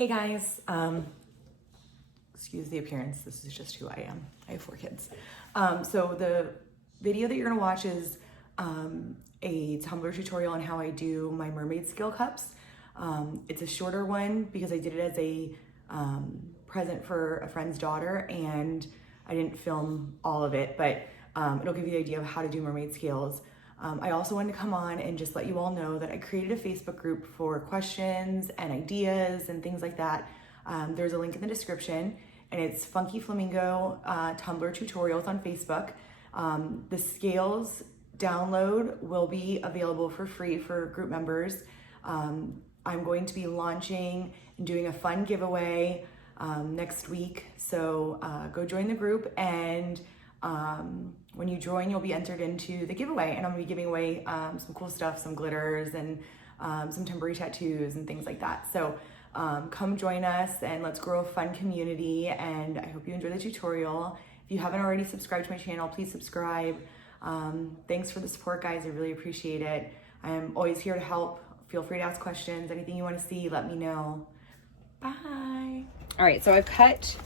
Hey guys, excuse the appearance, this is just who I am. I have 4 kids. So the video that you're gonna watch is a Tumbler tutorial on how I do my Mermaid scale cups. It's a shorter one because I did it as a present for a friend's daughter and I didn't film all of it, but it'll give you the idea of how to do mermaid scales. I also wanted to come on and just let you all know that I created a Facebook group for questions and ideas and things like that. There's a link in the description and it's Funky Flamingo Tumbler Tutorials on Facebook. The scales download will be available for free for group members. I'm going to be launching and doing a fun giveaway next week. So go join the group and when you join, you'll be entered into the giveaway and I'm gonna be giving away some cool stuff, some glitters and some temporary tattoos and things like that. So come join us and let's grow a fun community, and I hope you enjoy the tutorial. If you haven't already subscribed to my channel, please subscribe. Thanks for the support, guys. I really appreciate it. I am always here to help. Feel free to ask questions. Anything you want to see, let me know. Bye. All right, so I've cut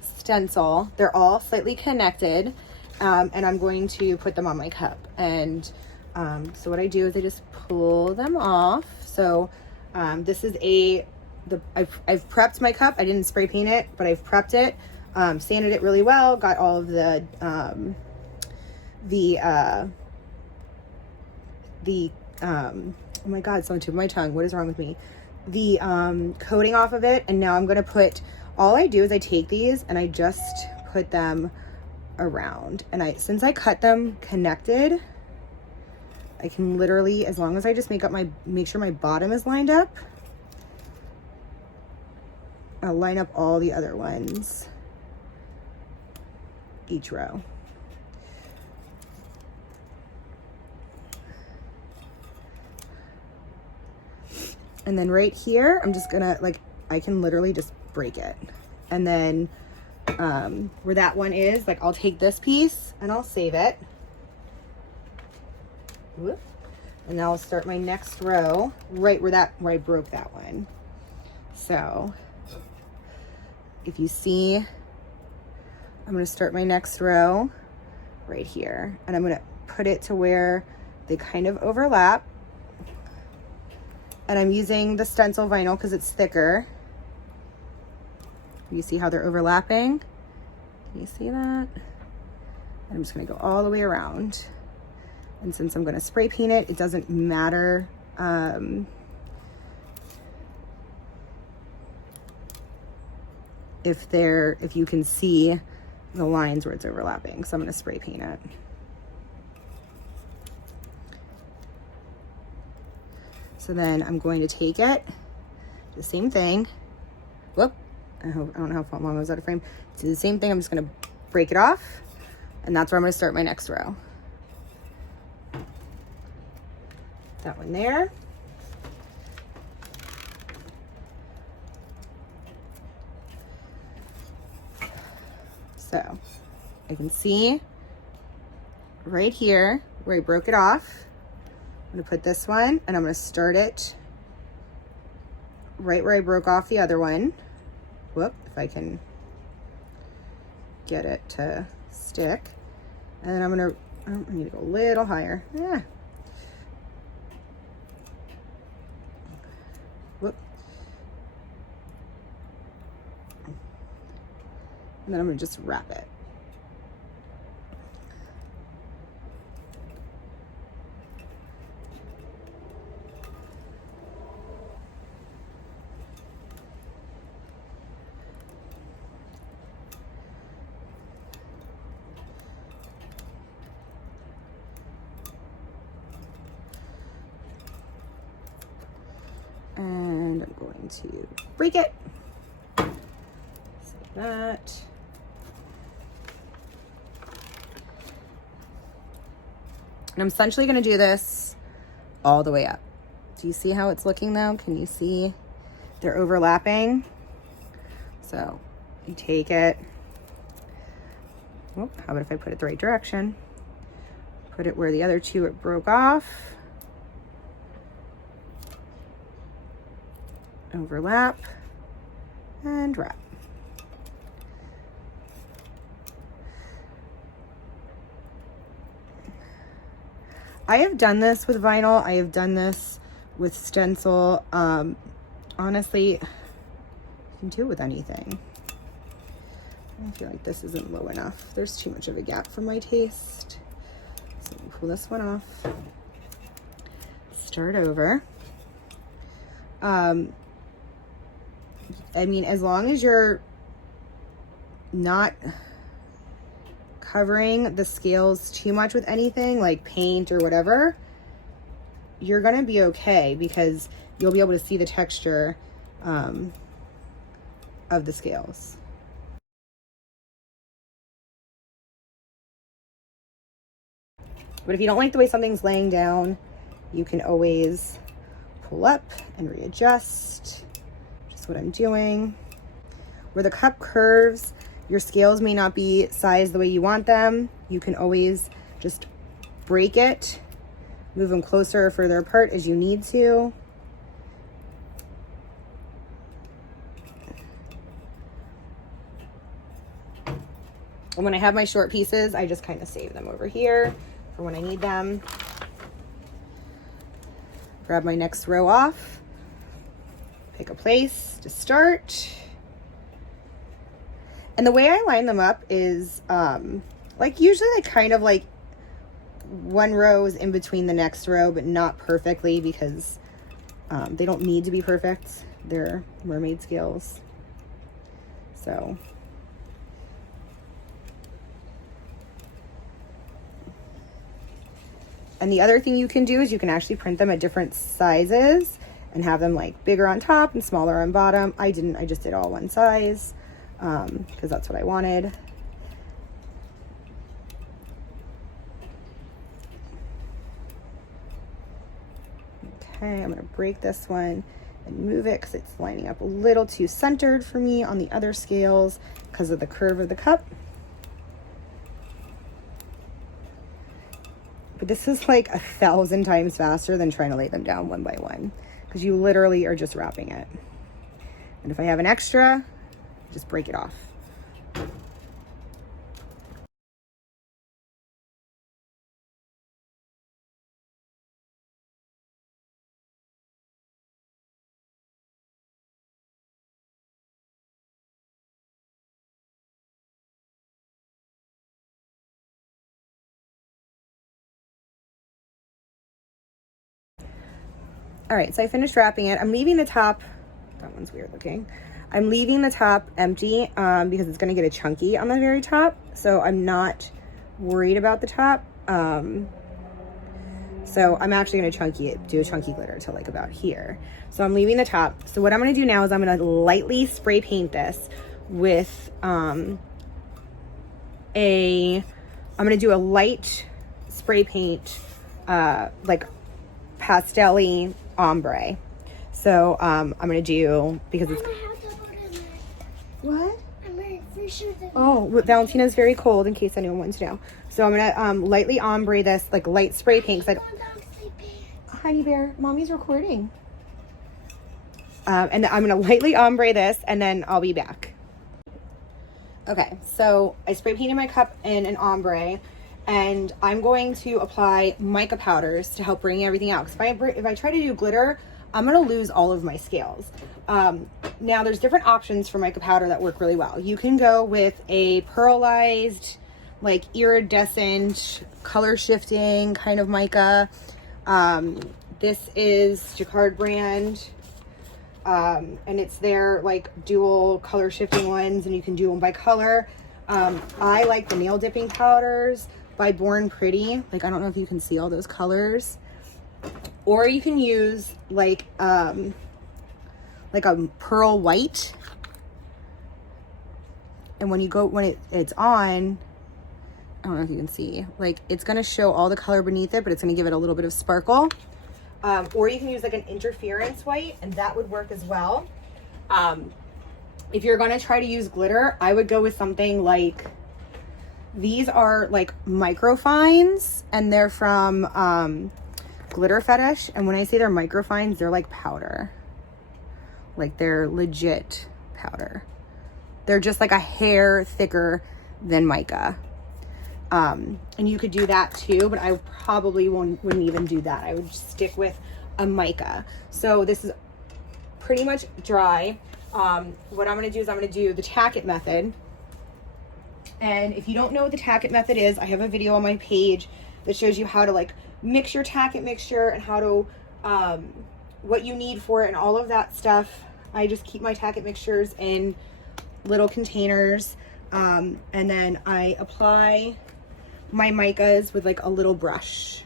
stencil. They're all slightly connected, and I'm going to put them on my cup. And so what I do is I just pull them off. So this is I've prepped my cup. I didn't spray paint it, but I've prepped it, sanded it really well, got all of the oh my god, it's on the tip of my tongue. What is wrong with me? The coating off of it, and now I'm gonna put, all I do is I take these and I just put them around, and since I cut them connected, I can literally, as long as I just make sure my bottom is lined up, I'll line up all the other ones each row. And then right here, I'm just gonna, I can literally just break it. And then where that one is, I'll take this piece and I'll save it. Whoop. And now I'll start my next row right where I broke that one. So if you see, I'm gonna start my next row right here, and I'm gonna put it to where they kind of overlap. And I'm using the Stencil Vinyl because it's thicker. You see how they're overlapping? Can you see that? I'm just gonna go all the way around. And since I'm gonna spray paint it, it doesn't matter if you can see the lines where it's overlapping. So I'm gonna spray paint it. So then I'm going to take it, the same thing. Whoop, I don't know how long I was out of frame. Do the same thing, I'm just gonna break it off, and that's where I'm gonna start my next row. That one there. So I can see right here where I broke it off. I'm gonna put this one and I'm gonna start it right where I broke off the other one. Whoop, if I can get it to stick. And then I need to go a little higher. Yeah. Whoop. And then I'm gonna just wrap it. And I'm going to break it. Like that. And I'm essentially going to do this all the way up. Do you see how it's looking though? Can you see they're overlapping? So you take it. Oh, how about if I put it the right direction? Put it where the other two it broke off. Overlap. and wrap. I have done this with vinyl. I have done this with stencil. Honestly, you can do it with anything. I feel like this isn't low enough. There's too much of a gap for my taste. So we'll pull this one off. Start over. I mean, as long as you're not covering the scales too much with anything like paint or whatever, you're gonna be okay, because you'll be able to see the texture of the scales. But if you don't like the way something's laying down, you can always pull up and readjust. Just what I'm doing. Where the cup curves, your scales may not be sized the way you want them. You can always just break it, move them closer or further apart as you need to. And when I have my short pieces, I just kind of save them over here for when I need them. Grab my next row off, pick a place to start. And the way I line them up is like usually like kind of like one row is in between the next row, but not perfectly, because they don't need to be perfect. They're mermaid scales. So and the other thing you can do is you can actually print them at different sizes and have them like bigger on top and smaller on bottom. I didn't, I just did all one size because that's what I wanted. Okay, I'm gonna break this one and move it because it's lining up a little too centered for me on the other scales because of the curve of the cup. But this is like 1,000 times faster than trying to lay them down one by one, because you literally are just wrapping it. And if I have an extra, just break it off. All right, so I finished wrapping it. I'm leaving the top, that one's weird looking. I'm leaving the top empty because it's gonna get a chunky on the very top. So I'm not worried about the top. So I'm actually gonna do a chunky glitter till like about here. So I'm leaving the top. So what I'm gonna do now is I'm gonna lightly spray paint this with I'm gonna do a light spray paint, like pastel-y ombre. So I'm gonna do, because it's what? Oh, Valentina's very cold, in case anyone wants to know. So I'm gonna lightly ombre this, like light spray paint. Honey bear, mommy's recording. And I'm gonna lightly ombre this, and then I'll be back. Okay, so I spray painted my cup in an ombre, and I'm going to apply mica powders to help bring everything out. Because if I try to do glitter, I'm gonna lose all of my scales. Now there's different options for mica powder that work really well. You can go with a pearlized, like iridescent, color shifting kind of mica. This is Jacquard brand. And it's their like dual color shifting ones, and you can do them by color. I like the nail dipping powders by Born Pretty. Like, I don't know if you can see all those colors. Or you can use like a pearl white. And when it's on, I don't know if you can see, like it's gonna show all the color beneath it, but it's gonna give it a little bit of sparkle. Or you can use like an interference white, and that would work as well. If you're gonna try to use glitter, I would go with something like, these are like microfines, and they're from Glitter Fetish. And when I say they're microfines, they're like powder. Like they're legit powder. They're just like a hair thicker than mica. And you could do that too, but I probably wouldn't even do that. I would just stick with a mica. So this is pretty much dry. What I'm going to do is I'm going to do the Tack-it method. And if you don't know what the Tack-it method is, I have a video on my page that shows you how to like mix your Tack-it mixture and how to, what you need for it and all of that stuff. I just keep my Tack-it mixtures in little containers. And then I apply my micas with like a little brush.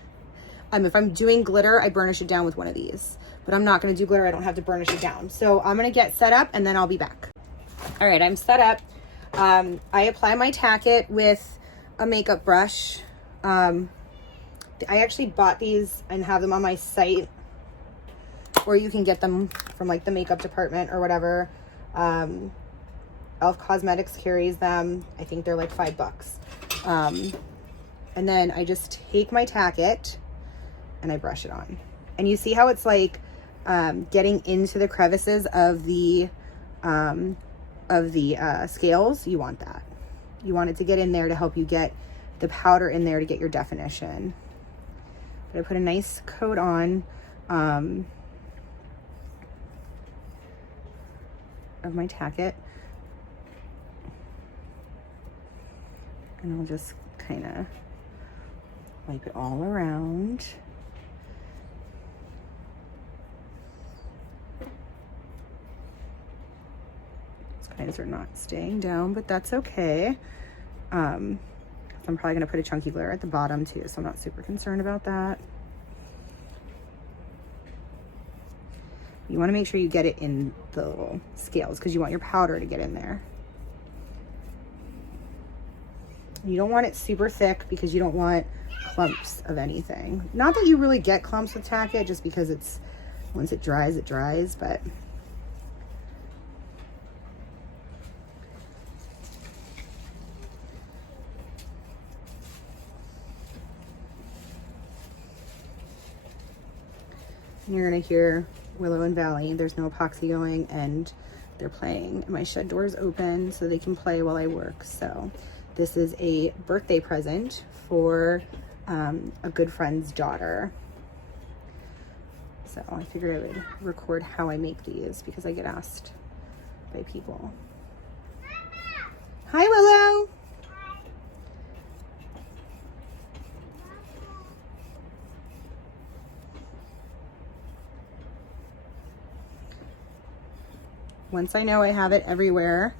If I'm doing glitter, I burnish it down with one of these, but I'm not going to do glitter. I don't have to burnish it down. So I'm going to get set up and then I'll be back. All right, I'm set up. I apply my Tack-it with a makeup brush. I actually bought these and have them on my site, or you can get them from like the makeup department or whatever. Elf Cosmetics carries them. I think they're like $5. And then I just take my Tack-it and I brush it on. And you see how it's like getting into the crevices of the scales? You want that. You want it to get in there to help you get the powder in there to get your definition. But I put a nice coat on of my Tack-it. And I'll just kind of wipe it all around. These guys are not staying down, but that's okay. I'm probably gonna put a chunky glitter at the bottom too, so I'm not super concerned about that. You wanna make sure you get it in the little scales because you want your powder to get in there. You don't want it super thick because you don't want clumps of anything. Not that you really get clumps with Tack-it, just because it's, once it dries, but. And you're gonna hear Willow and Valley. There's no epoxy going and they're playing. And my shed door is open so they can play while I work, so. This is a birthday present for a good friend's daughter. So I figured I would record how I make these because I get asked by people. Hi, Willow. Once I know I have it everywhere,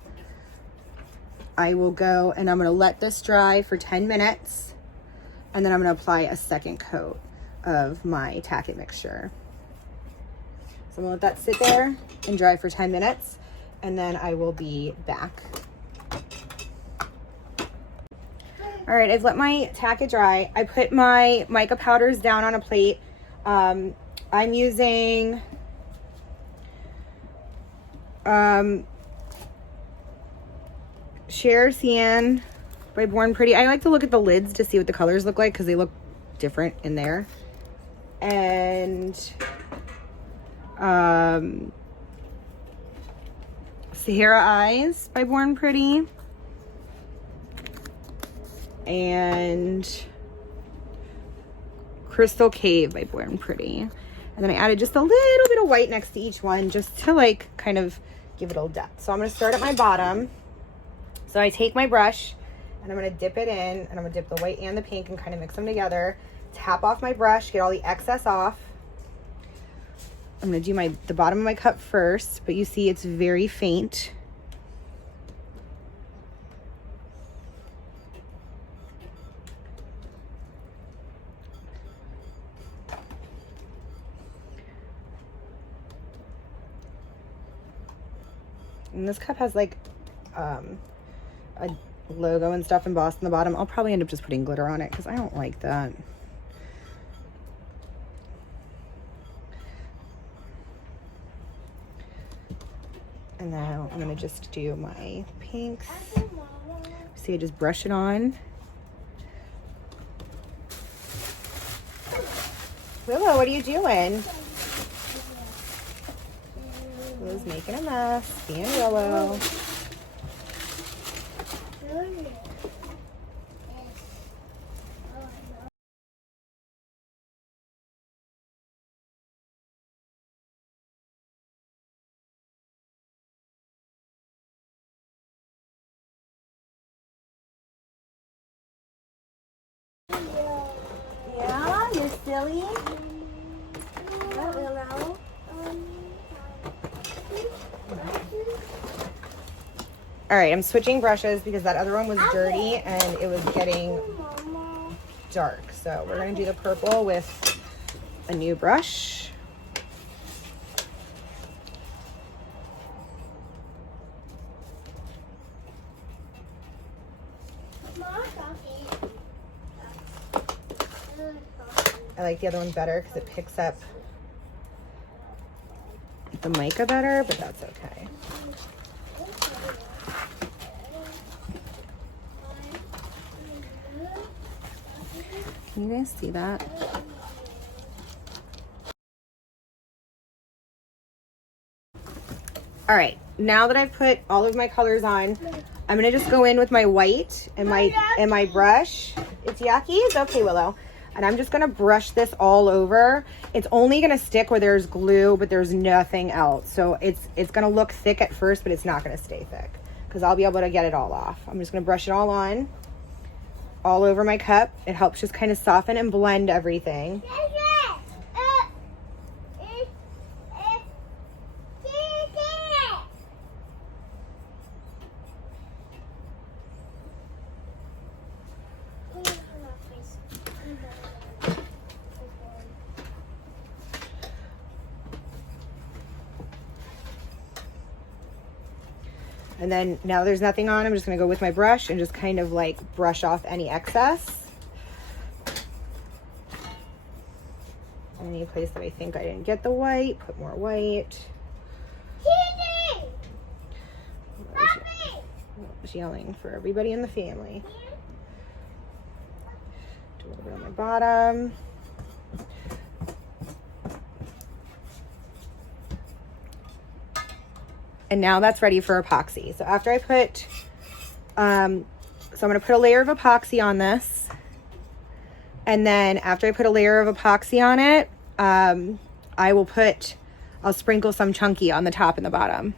I will go and I'm going to let this dry for 10 minutes and then I'm going to apply a second coat of my Tack-it mixture. So I'm going to let that sit there and dry for 10 minutes and then I will be back. All right, I've let my Tack-it dry. I put my mica powders down on a plate. I'm using Share Cyan by Born Pretty. I like to look at the lids to see what the colors look like because they look different in there. And Sahara Eyes by Born Pretty. And Crystal Cave by Born Pretty. And then I added just a little bit of white next to each one just to like kind of give it a little depth. So I'm going to start at my bottom. So I take my brush and I'm going to dip it in and I'm going to dip the white and the pink and kind of mix them together. Tap off my brush, get all the excess off. I'm going to do the bottom of my cup first, but you see it's very faint. And this cup has like a logo and stuff embossed in the bottom. I'll probably end up just putting glitter on it because I don't like that. And now I'm going to just do my pinks. See, I just brush it on. Willow, what are you doing? Willow's is making a mess, being yellow. Yeah, you're silly. All right, I'm switching brushes because that other one was dirty and it was getting dark. So we're gonna do the purple with a new brush. I like the other one better because it picks up the mica better, but that's okay. Can you guys see that? All right, now that I've put all of my colors on, I'm gonna just go in with my white and my brush. It's yucky? It's okay, Willow. And I'm just gonna brush this all over. It's only gonna stick where there's glue, but there's nothing else. So it's gonna look thick at first, but it's not gonna stay thick because I'll be able to get it all off. I'm just gonna brush it all on, all over my cup. It helps just kind of soften and blend everything. And then now there's nothing on, I'm just gonna go with my brush and just kind of like brush off any excess. Any place that I think I didn't get the white, put more white. I was yelling for everybody in the family. Do a little bit on my bottom. And now that's ready for epoxy. So after I put, so I'm gonna put a layer of epoxy on this. And then after I put a layer of epoxy on it, I'll sprinkle some chunky on the top and the bottom.